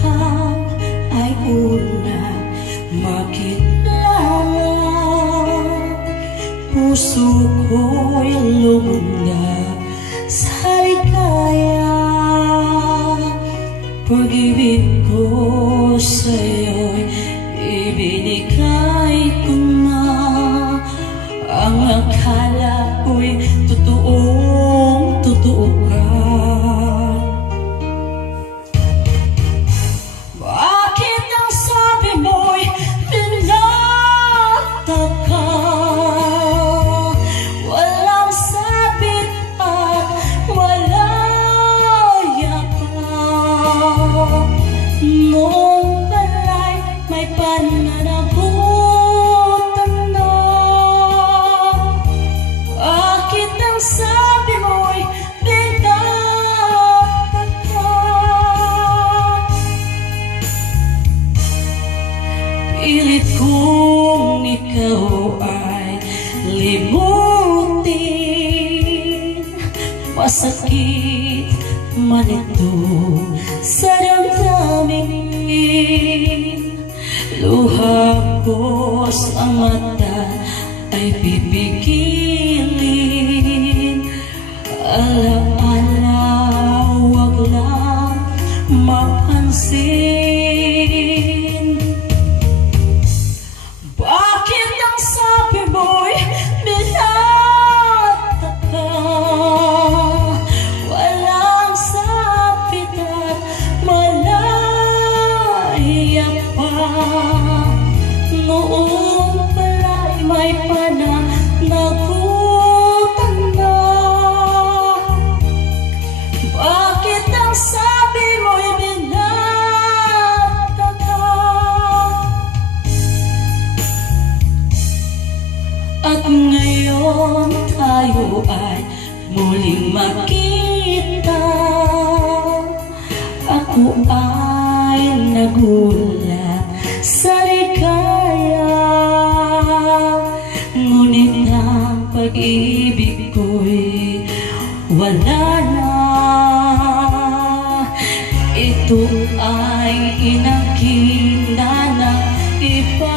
ikaw ay una makilala, puso ko'y lumundag sa ligaya. Pag-ibig ko sa'yo'y ibinigay ko na, ang akala ko'y totoong totoo ka. Bakit ang sabi mo'y pinata ka? Walang sabit at malaya pa. Noon pala'y may pananagutan na. Bakit ang sabi mo'y pinata ka? Pilit kong ikaw ay limutin, masakit man ito sa damdamin. Luha ko sa mata ay pipigilin, alaala wag lang mapansin. Bakit ang sabi mo'y binata ka? Walang sapit at malaya pa. Noon pala'y may pananagutan na. Bakit ang sabi mo'y binata ka? At ngayon tayo ay muling makita. Ako ay nagulat sa ligaya, ngunit ang pag-ibig ko'y wala na. Ito ay inakina ng iba.